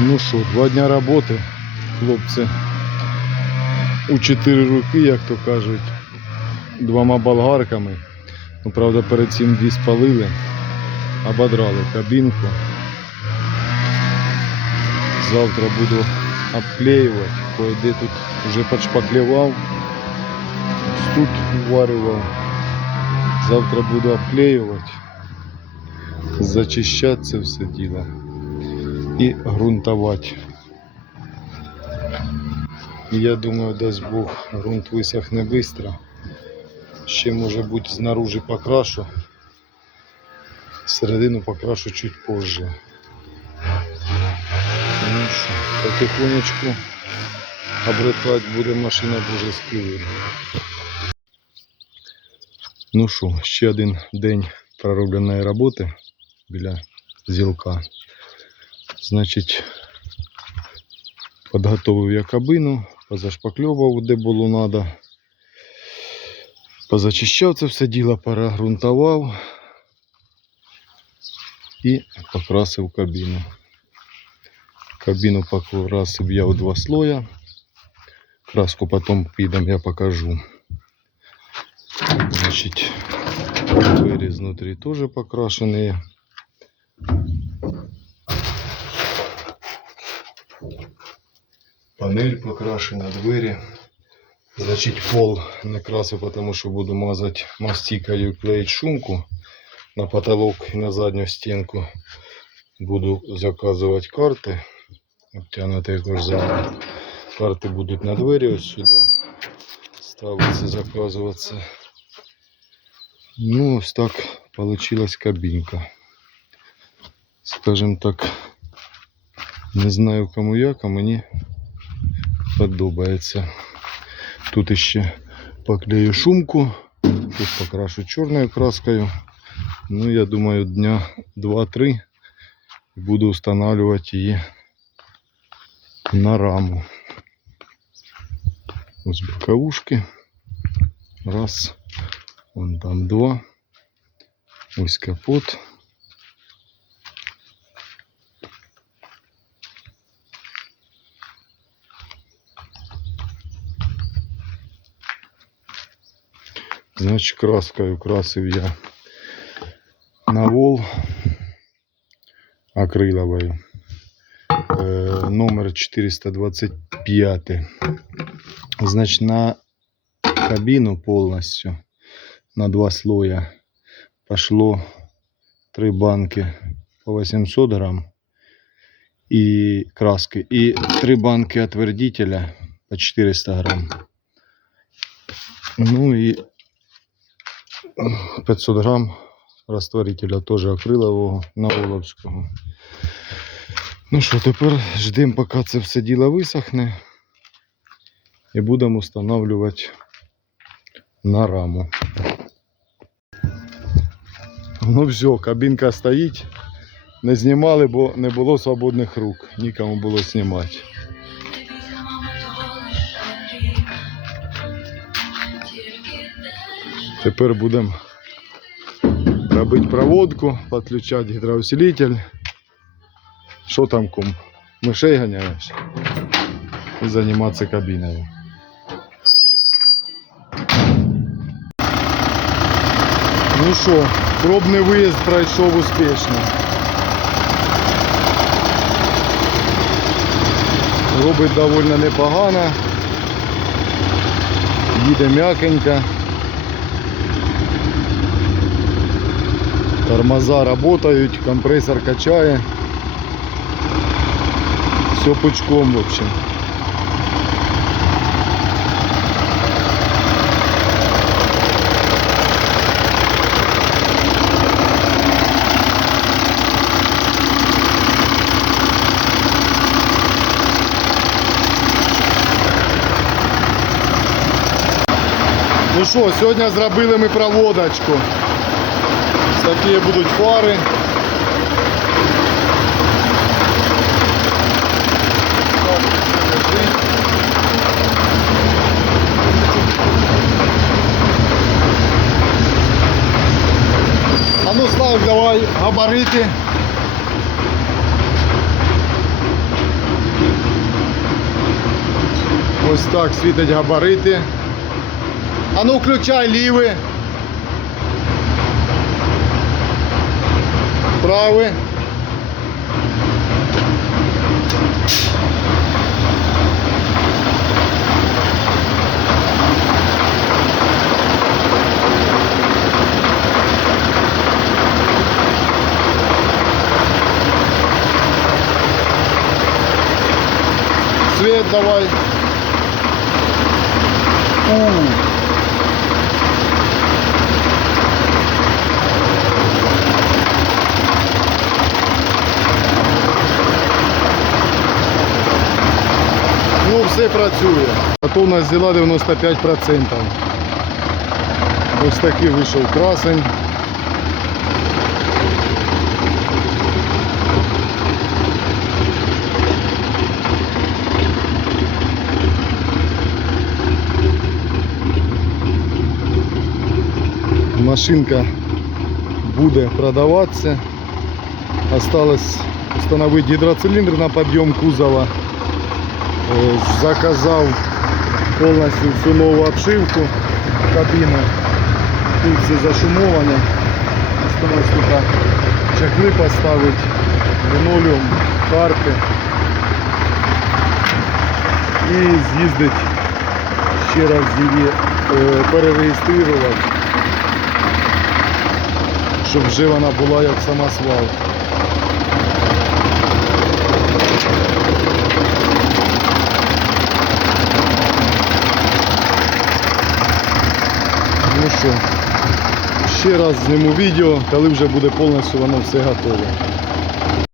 Ну що, два дня роботи, хлопці. У чотири руки, як то кажуть, двома болгарками. Ну, правда, перед цим дві спалили, ободрали кабінку. Завтра буду обклеювати. Кое-де тут вже подшпаклював. Тут варював. Завтра буду обклеювати. Зачищати це все діло і ґрунтувати. Я думаю, дасть Бог, ґрунт висохне швидко. Ще може бути знаружи покрашу. Середину покрашу чуть позже. Ну що, потихонечку обритати буде машина дуже скливою. Ну що, ще один день проробленої роботи біля зілка. Значить, підготовив я кабину, позашпакльовував, де було треба. Позачищав це все діло, перегрунтував і покрасив кабіну. Кабіну покрасив я у два слоя. Краску потім підем я покажу. Значить, двері знутрі теж покрашені. Панель покрашена, двері. Значить, пол не красив, тому що буду мазати мастикою і клеїть шумку на потолок і на задню стінку. Буду заказувати карти. Обтягнути якось за карти будуть на двері ось сюди. Ставитися, заказуватися. Ну, ось так получилась кабінка. Скажем так, не знаю кому як, а мені подобається. Тут іще поклею шумку, тут покрашу чорною краскою. Ну, я думаю, дня 2-3 буду встановлювати її на раму. Ось боковушки. Раз. Вон там два. Ось капот. Значить, краскою красив я на вол акриловою. Е, номер 425. Значить, на кабину полностью на два слоя пошло три банки по 800 грамм и краски и три банки отвердителя по 400 грамм. Ну и 500 грамм растворителя тоже акрилового на Воловського. Ну що, тепер ждемо, поки це все діло висохне. І будемо встановлювати на раму. Ну все, кабінка стоїть. Не знімали, бо не було свободних рук. Нікому було знімати. Тепер будемо робити проводку, підключати гідроусилитель. Що там кум? Мишей ганяєш? І займатися кабіною. Ну що, пробний виїзд пройшов успішно. Робить доволі непогано. Їде м'якенько. Тормоза работають, компресор качає. Все пучком, в общем. Ну що, сьогодні зробили ми проводочку какие будут фары. А ну, Славик, давай габариты. Ось так світять габарити. А ну включай лівий. Правий. Свет давай. У. Ну, все працює. Готовність взяла 95%. Ось такий вийшов красень. Машинка буде продаватися. Осталось установить гидроцилиндр на подъем кузова. Е, Заказав повністю всю нову обшивку кабіни. Тут все зашумоване. Осталось тільки чехли поставити, линолеум, карти. І з'їздить ще раз її е, перереєструвати щоб вже вона була як самосвал. Ну ще раз зніму відео, коли вже буде повністю воно все готове.